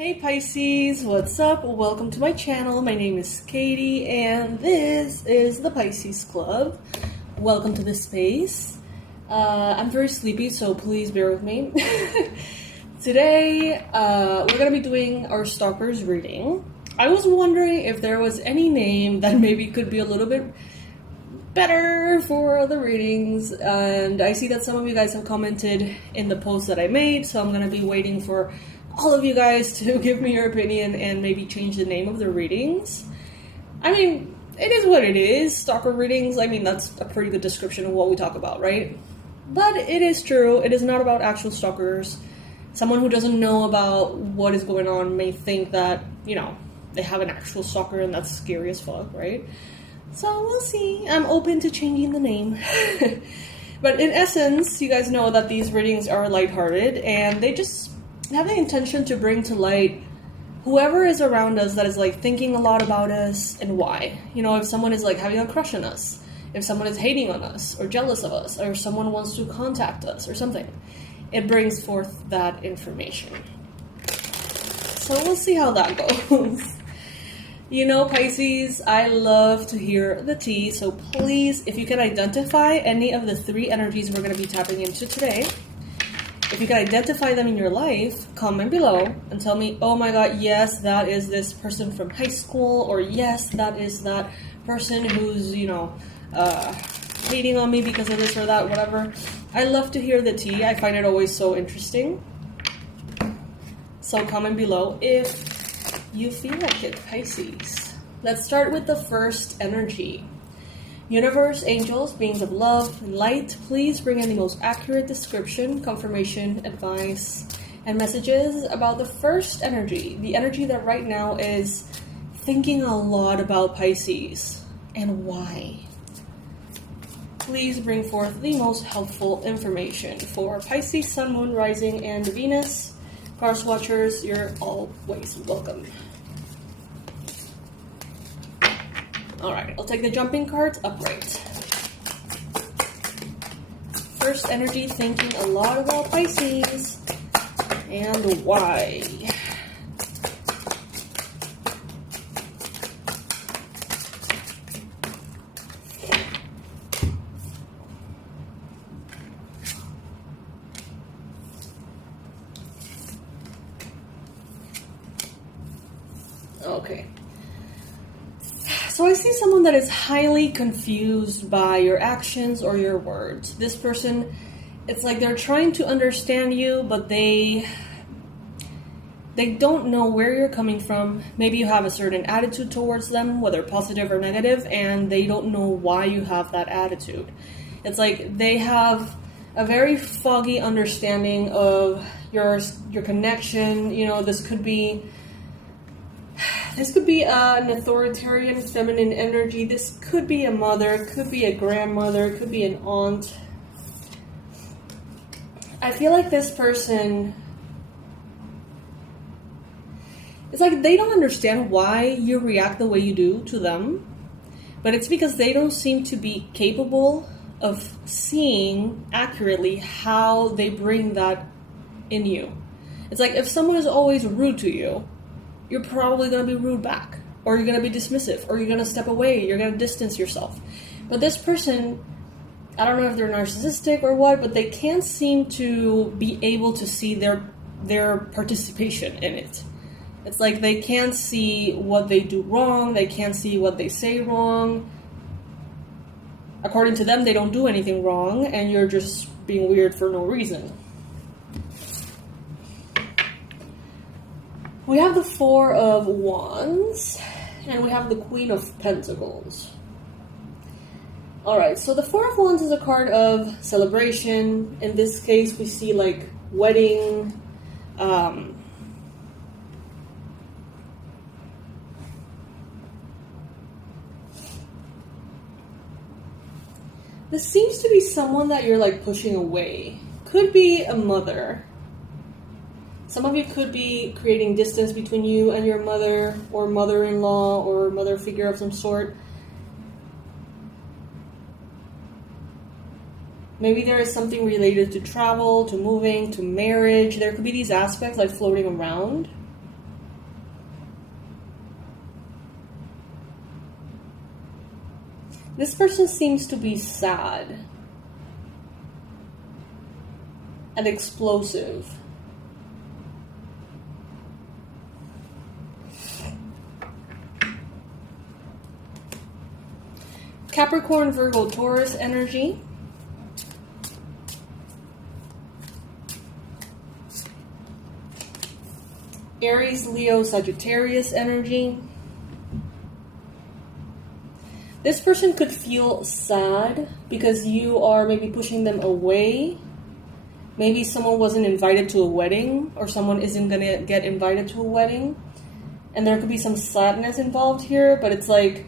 Hey Pisces, what's up? Welcome to my channel. My name is Katie and this is the Pisces Club. Welcome to this space. I'm very sleepy, so please bear with me. Today, we're going to be doing our stalkers reading. I was wondering if there was any name that maybe could be a little bit better for the readings, and I see that some of you guys have commented in the post that I made, so I'm going to be waiting for all of you guys to give me your opinion and maybe change the name of the readings. I mean, it is what it is. Stalker readings, I mean, that's a pretty good description of what we talk about, right? But it is true. It is not about actual stalkers. Someone who doesn't know about what is going on may think that, you know, they have an actual stalker and that's scary as fuck, right? So we'll see. I'm open to changing the name. But in essence, you guys know that these readings are lighthearted and they just have the intention to bring to light whoever is around us that is like thinking a lot about us and why. You know, if someone is like having a crush on us, if someone is hating on us or jealous of us, or someone wants to contact us or something, it brings forth that information. So we'll see how that goes. You know, Pisces, I love to hear the tea, so please, if you can identify any of the three energies we're going to be tapping into today, if you can identify them in your life, comment below and tell me, oh my god, yes, that is this person from high school, or yes, that is that person who's, you know, hating on me because of this or that, whatever. I love to hear the tea. I find it always so interesting. So comment below if you feel like it, Pisces. Let's start with the first energy. Universe, angels, beings of love, and light, please bring in the most accurate description, confirmation, advice, and messages about the first energy. The energy that right now is thinking a lot about Pisces and why. Please bring forth the most helpful information for Pisces, Sun, Moon, Rising, and Venus. Card watchers, you're always welcome. Alright, I'll take the jumping cards upright. First energy, thinking a lot about Pisces and why. Okay. So I see someone that is highly confused by your actions or your words. This person, it's like they're trying to understand you, but they don't know where you're coming from. Maybe you have a certain attitude towards them, whether positive or negative, and they don't know why you have that attitude. It's like they have a very foggy understanding of your connection. You know, this could be an authoritarian feminine energy. This could be a mother, could be a grandmother, could be an aunt. I feel like this person, it's like they don't understand why you react the way you do to them, but it's because they don't seem to be capable of seeing accurately how they bring that in you. It's like if someone is always rude to you, you're probably going to be rude back, or you're going to be dismissive, or you're going to step away, you're going to distance yourself. But this person, I don't know if they're narcissistic or what, but they can't seem to be able to see their participation in it. It's like they can't see what they do wrong, they can't see what they say wrong. According to them, they don't do anything wrong, and you're just being weird for no reason. We have the Four of Wands, and we have the Queen of Pentacles. Alright, so the Four of Wands is a card of celebration. In this case, we see like wedding, this seems to be someone that you're like pushing away. Could be a mother. Some of you could be creating distance between you and your mother, or mother-in-law, or mother figure of some sort. Maybe there is something related to travel, to moving, to marriage. There could be these aspects like floating around. This person seems to be sad and explosive. Capricorn, Virgo, Taurus energy. Aries, Leo, Sagittarius energy. This person could feel sad because you are maybe pushing them away. Maybe someone wasn't invited to a wedding, or someone isn't going to get invited to a wedding. And there could be some sadness involved here, but it's like,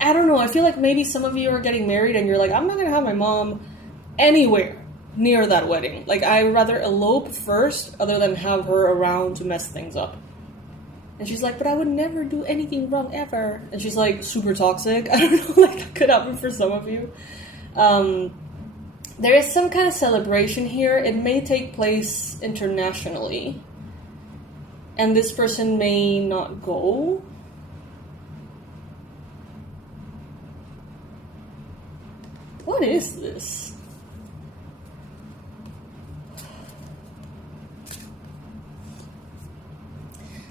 I don't know. I feel like maybe some of you are getting married and you're like, I'm not going to have my mom anywhere near that wedding. Like, I'd rather elope first other than have her around to mess things up. And she's like, but I would never do anything wrong ever. And she's like super toxic. I don't know, like that could happen for some of you. There is some kind of celebration here. It may take place internationally. And this person may not go. What is this?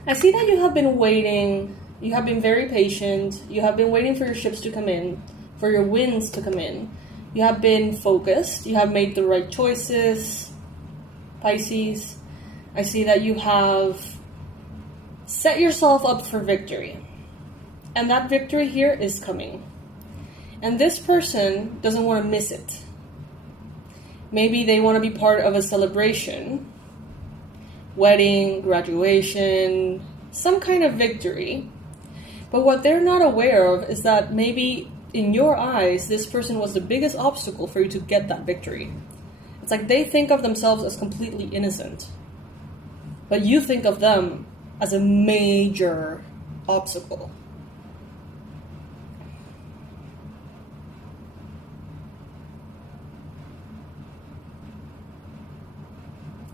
I see that you have been waiting. You have been very patient. You have been waiting for your ships to come in, for your winds to come in. You have been focused. You have made the right choices, Pisces. I see that you have set yourself up for victory. And that victory here is coming. And this person doesn't want to miss it. Maybe they want to be part of a celebration. Wedding, graduation, some kind of victory. But what they're not aware of is that maybe in your eyes, this person was the biggest obstacle for you to get that victory. It's like they think of themselves as completely innocent. But you think of them as a major obstacle.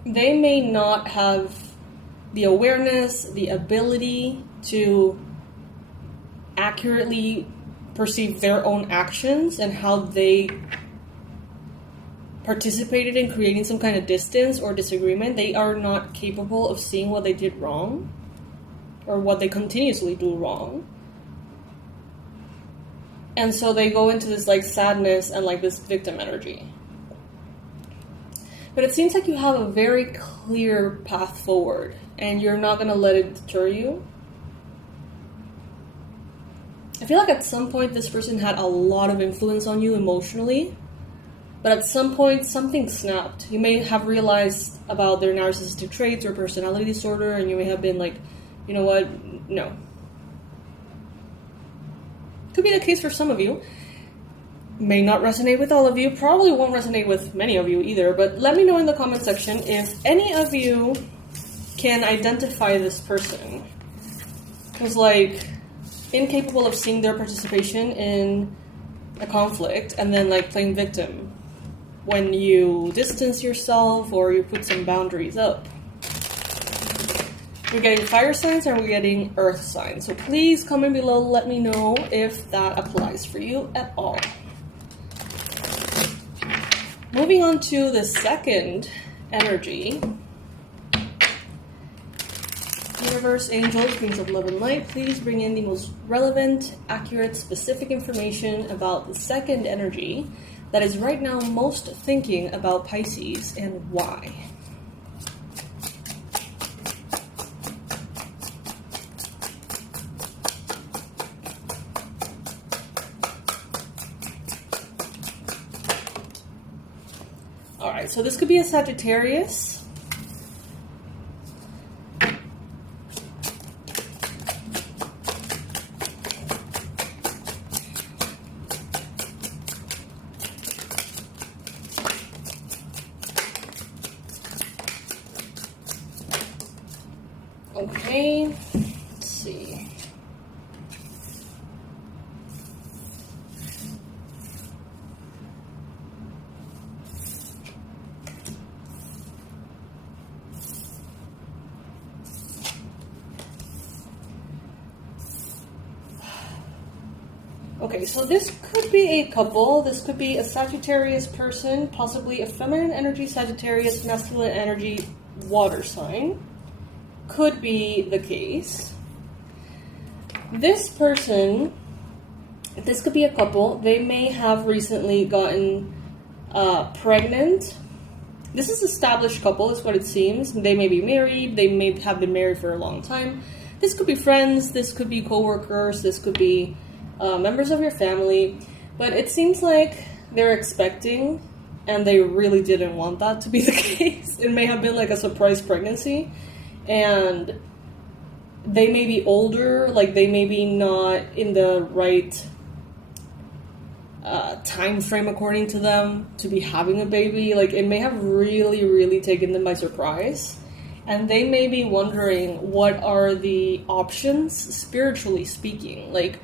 They may not have the awareness, the ability to accurately perceive their own actions and how they participated in creating some kind of distance or disagreement. They are not capable of seeing what they did wrong or what they continuously do wrong. And so they go into this like sadness and like this victim energy. But it seems like you have a very clear path forward, and you're not going to let it deter you. I feel like at some point this person had a lot of influence on you emotionally, but at some point something snapped. You may have realized about their narcissistic traits or personality disorder, and you may have been like, you know what, no. Could be the case for some of you. May not resonate with all of you, probably won't resonate with many of you either, but let me know in the comment section if any of you can identify this person who's like incapable of seeing their participation in a conflict and then like playing victim when you distance yourself or you put some boundaries up. We're getting fire signs and we're getting earth signs, so please comment below, let me know if that applies for you at all. Moving on to the second energy. Universe, angels, beings of love and light, please bring in the most relevant, accurate, specific information about the second energy that is right now most thinking about Pisces and why. Alright, so this could be a Sagittarius. Okay, let's see. Okay, so this could be a couple. This could be a Sagittarius person, possibly a feminine energy Sagittarius, masculine energy water sign. Could be the case. This person, this could be a couple. They may have recently gotten pregnant. This is an established couple, is what it seems. They may be married. They may have been married for a long time. This could be friends. This could be co-workers. This could be members of your family. But it seems like they're expecting, and they really didn't want that to be the case. It may have been like a surprise pregnancy. And they may be older, like they may be not in the right time frame according to them to be having a baby. Like it may have really taken them by surprise, and they may be wondering what are the options spiritually speaking. Like,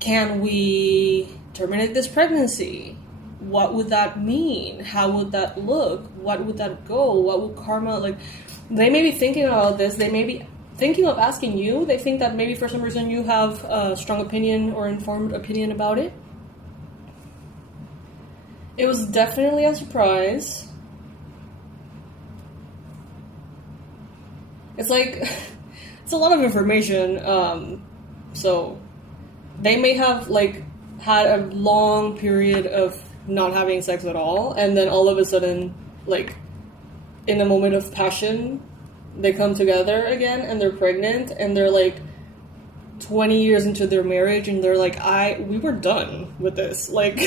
can we terminate this pregnancy? What would that mean? How would that look? What would that go? What would karma, like, they may be thinking about this. They may be thinking of asking you. They think that maybe for some reason you have a strong opinion or informed opinion about it. It was definitely a surprise. It's like, it's a lot of information. So they may have like had a long period of not having sex at all, and then all of a sudden, like, in a moment of passion, they come together again and they're pregnant, and they're like 20 years into their marriage, and they're like, we were done with this. Like,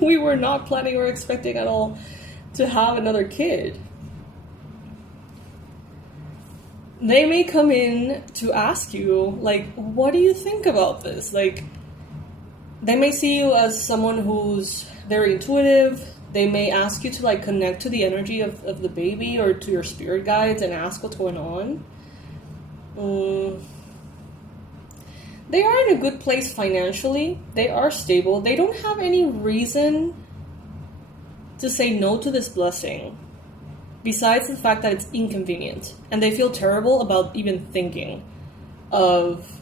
we were not planning or expecting at all to have another kid. They may come in to ask you, like, what do you think about this? Like, they may see you as someone who's very intuitive. They may ask you to like connect to the energy of the baby or to your spirit guides and ask what's going on. They are in a good place financially. They are stable. They don't have any reason to say no to this blessing, besides the fact that it's inconvenient. And they feel terrible about even thinking of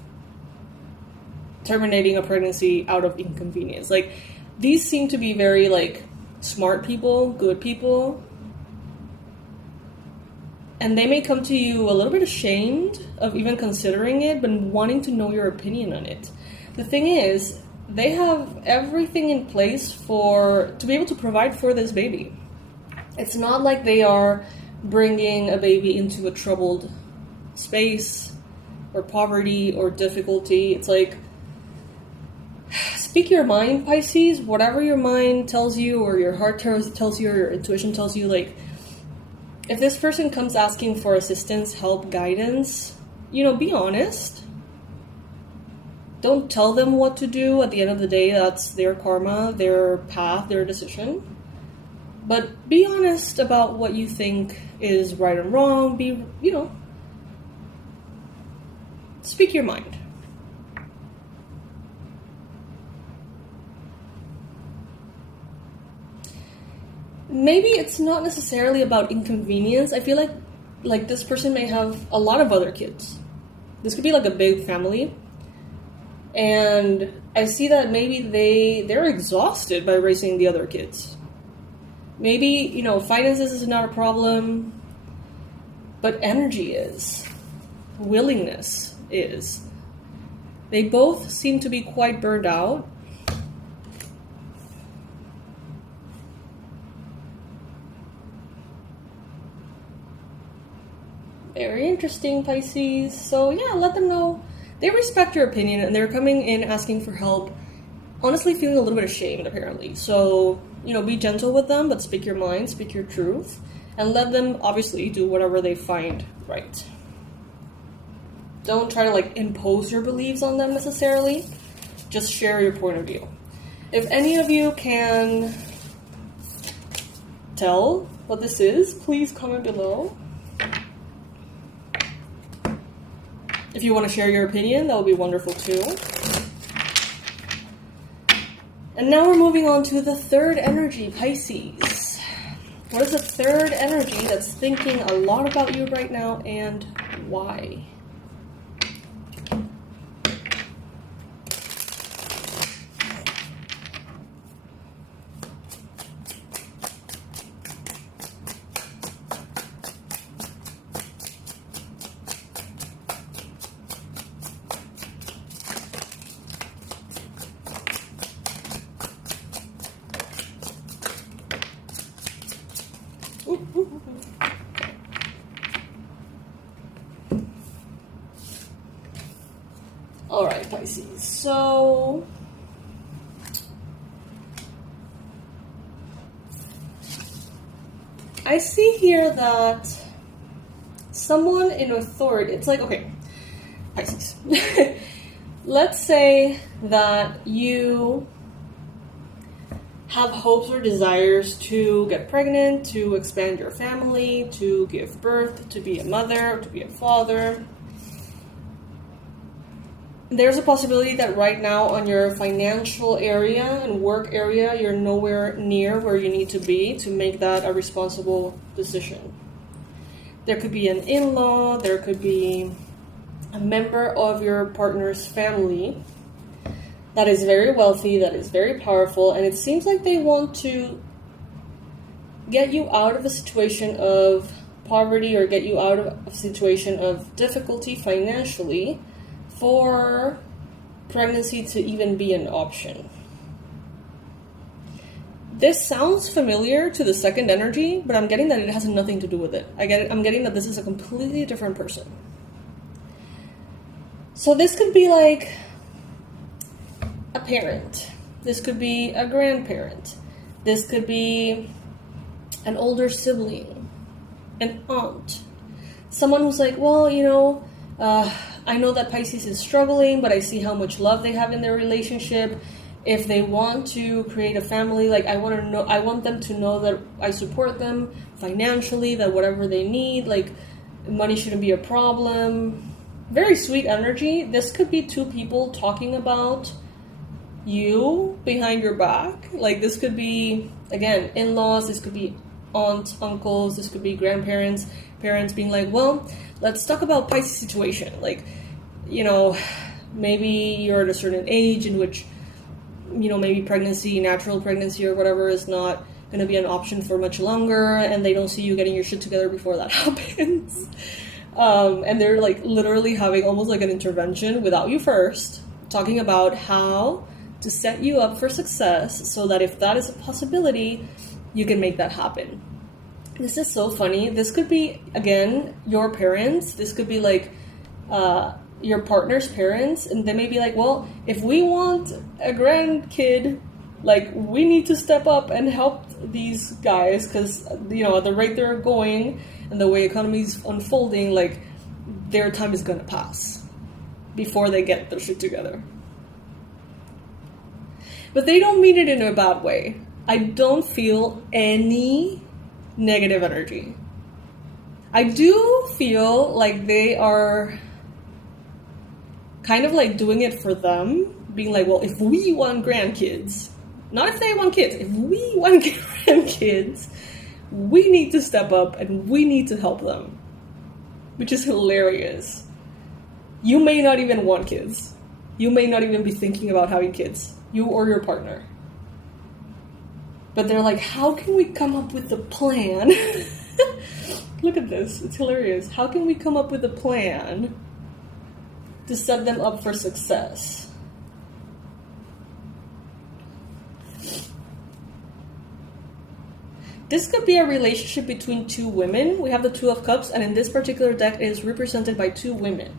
terminating a pregnancy out of inconvenience. Like, these seem to be very like smart people, good people, and they may come to you a little bit ashamed of even considering it, but wanting to know your opinion on it. The thing is, they have everything in place to be able to provide for this baby. It's not like they are bringing a baby into a troubled space or poverty or difficulty. It's like, speak your mind, Pisces. Whatever your mind tells you, or your heart tells you, or your intuition tells you. Like, if this person comes asking for assistance, help, guidance, be honest. Don't tell them what to do. At the end of the day, that's their karma, their path, their decision. But be honest about what you think is right and wrong. Speak your mind. Maybe it's not necessarily about inconvenience. I feel like this person may have a lot of other kids. This could be like a big family. And I see that maybe they're exhausted by raising the other kids. Maybe, finances is not a problem, but energy is. Willingness is. They both seem to be quite burned out. Very interesting, Pisces. So yeah, let them know. They respect your opinion, and they're coming in asking for help, honestly feeling a little bit ashamed, apparently. So, be gentle with them, but speak your mind, speak your truth, and let them, obviously, do whatever they find right. Don't try to, impose your beliefs on them, necessarily. Just share your point of view. If any of you can tell what this is, please comment below. If you want to share your opinion, that would be wonderful too. And now we're moving on to the third energy, Pisces. What is the third energy that's thinking a lot about you right now, and why? All right, Pisces. So I see here that someone in authority, it's like, okay, Pisces. Let's say that you have hopes or desires to get pregnant, to expand your family, to give birth, to be a mother, to be a father. There's a possibility that right now on your financial area and work area, you're nowhere near where you need to be to make that a responsible decision. There could be an in-law, there could be a member of your partner's family that is very wealthy, that is very powerful, and it seems like they want to get you out of a situation of poverty or get you out of a situation of difficulty financially for pregnancy to even be an option. This sounds familiar to the second energy, but I'm getting that it has nothing to do with it. I'm getting that this is a completely different person. So this could be like a parent. This could be a grandparent. This could be an older sibling, an aunt. Someone who's like, well, I know that Pisces is struggling, but I see how much love they have in their relationship. If they want to create a family, like I want them to know that I support them financially, that whatever they need, like money shouldn't be a problem. Very sweet energy. This could be two people talking about you behind your back. Like this could be, again, in-laws, this could be aunts, uncles, this could be grandparents, parents being like, well, let's talk about Pisces situation. Like, maybe you're at a certain age in which, maybe pregnancy, natural pregnancy or whatever is not going to be an option for much longer, and they don't see you getting your shit together before that happens. And they're like literally having almost like an intervention without you first, talking about how to set you up for success so that if that is a possibility, you can make that happen. This is so funny. This could be, again, your parents. This could be like your partner's parents. And they may be like, well, if we want a grandkid, like we need to step up and help these guys because, at the rate they're going and the way economy's unfolding, like their time is going to pass before they get their shit together. But they don't mean it in a bad way. I don't feel any negative energy. I do feel like they are kind of like doing it for them, being like, well, if we want grandkids, not if they want kids, if we want grandkids, we need to step up and we need to help them, which is hilarious. You may not even want kids. You may not even be thinking about having kids, you or your partner. But they're like, how can we come up with a plan? Look at this. It's hilarious. How can we come up with a plan to set them up for success? This could be a relationship between two women. We have the Two of Cups, and in this particular deck, it is represented by two women.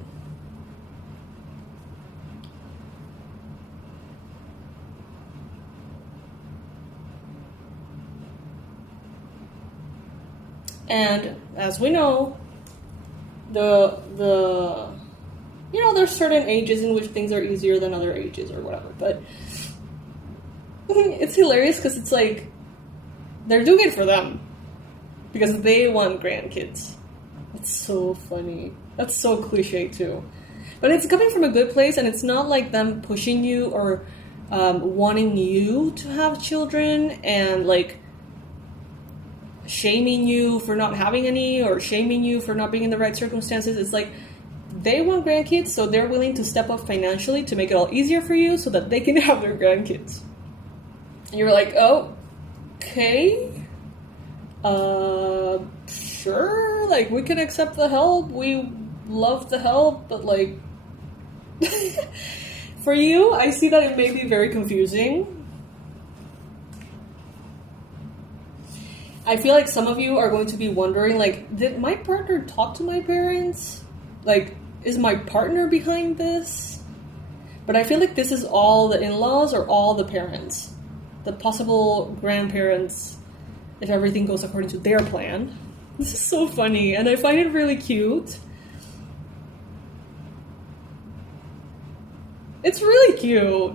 And as we know, there's certain ages in which things are easier than other ages or whatever. But it's hilarious because it's like they're doing it for them because they want grandkids. It's so funny. That's so cliche too. But it's coming from a good place, and it's not like them pushing you or wanting you to have children and like shaming you for not having any or shaming you for not being in the right circumstances. It's like they want grandkids, so they're willing to step up financially to make it all easier for you so that they can have their grandkids. And you're like, oh, okay, sure, like we can accept the help, we love the help, but like for you, I see that it may be very confusing. I feel like some of you are going to be wondering, like, did my partner talk to my parents? Like, is my partner behind this? But I feel like this is all the in-laws or all the parents. The possible grandparents, if everything goes according to their plan. This is so funny, and I find it really cute. It's really cute.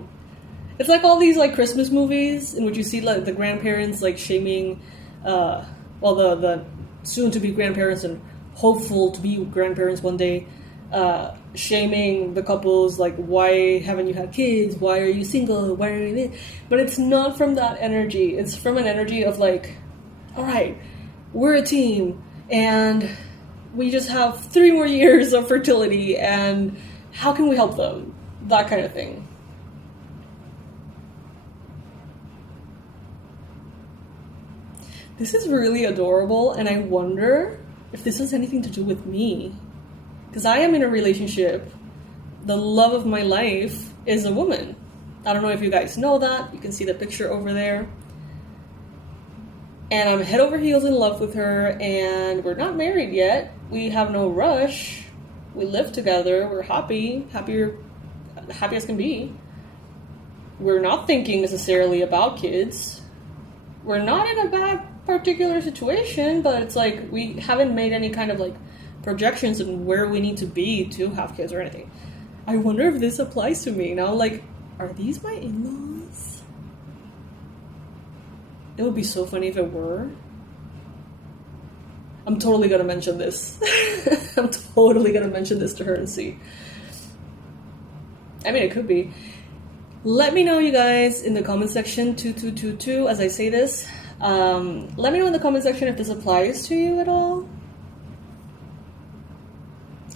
It's like all these like Christmas movies in which you see like the grandparents like shaming, the soon-to-be grandparents and hopeful to be grandparents one day, shaming the couples like, why haven't you had kids? Why are you single? Why are you? But it's not from that energy. It's from an energy of like, all right, we're a team and we just have 3 more years of fertility and how can we help them? That kind of thing. This is really adorable, and I wonder if this has anything to do with me. Because I am in a relationship. The love of my life is a woman. I don't know if you guys know that. You can see the picture over there. And I'm head over heels in love with her, and we're not married yet. We have no rush. We live together. We're happy as can be. We're not thinking necessarily about kids. We're not in a bad particular situation, but it's like we haven't made any kind of like projections of where we need to be to have kids or anything. I wonder if this applies to me now. Like, are these my in-laws? It would be so funny if it were. I'm totally gonna mention this. I'm totally gonna mention this to her and see. I mean, it could be. Let me know, you guys, in the comment section, 2222, as I say this. Let me know in the comment section if this applies to you at all.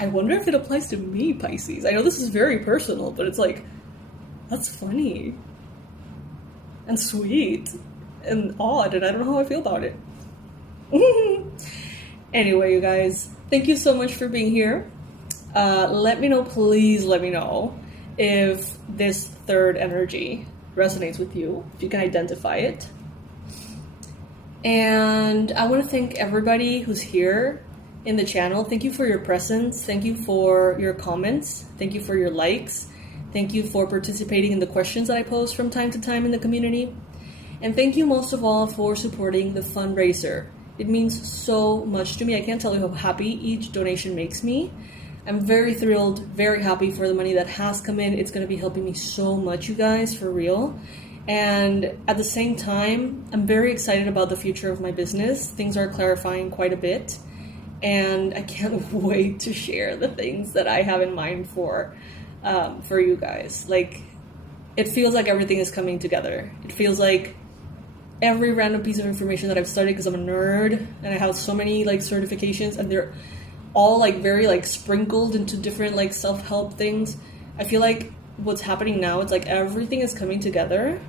I wonder if it applies to me, Pisces. I know this is very personal, but it's like, that's funny. And sweet. And odd, and I don't know how I feel about it. Anyway, you guys, thank you so much for being here. Let me know, please let me know if this third energy resonates with you, if you can identify it. And I want to thank everybody who's here in the channel. Thank you for your presence. Thank you for your comments. Thank you for your likes. Thank you for participating in the questions that I post from time to time in the community. And thank you most of all for supporting the fundraiser. It means so much to me. I can't tell you how happy each donation makes me. I'm very thrilled, very happy for the money that has come in. It's going to be helping me so much, you guys, for real. And at the same time, I'm very excited about the future of my business. Things are clarifying quite a bit. And I can't wait to share the things that I have in mind for you guys. Like, it feels like everything is coming together. It feels like every random piece of information that I've studied, because I'm a nerd and I have so many like certifications and they're all like very like sprinkled into different like self-help things. I feel like what's happening now, it's like everything is coming together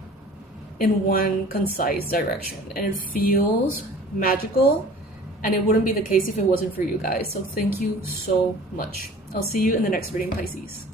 in one concise direction, and it feels magical, and it wouldn't be the case if it wasn't for you guys. So thank you so much. I'll see you in the next reading, Pisces.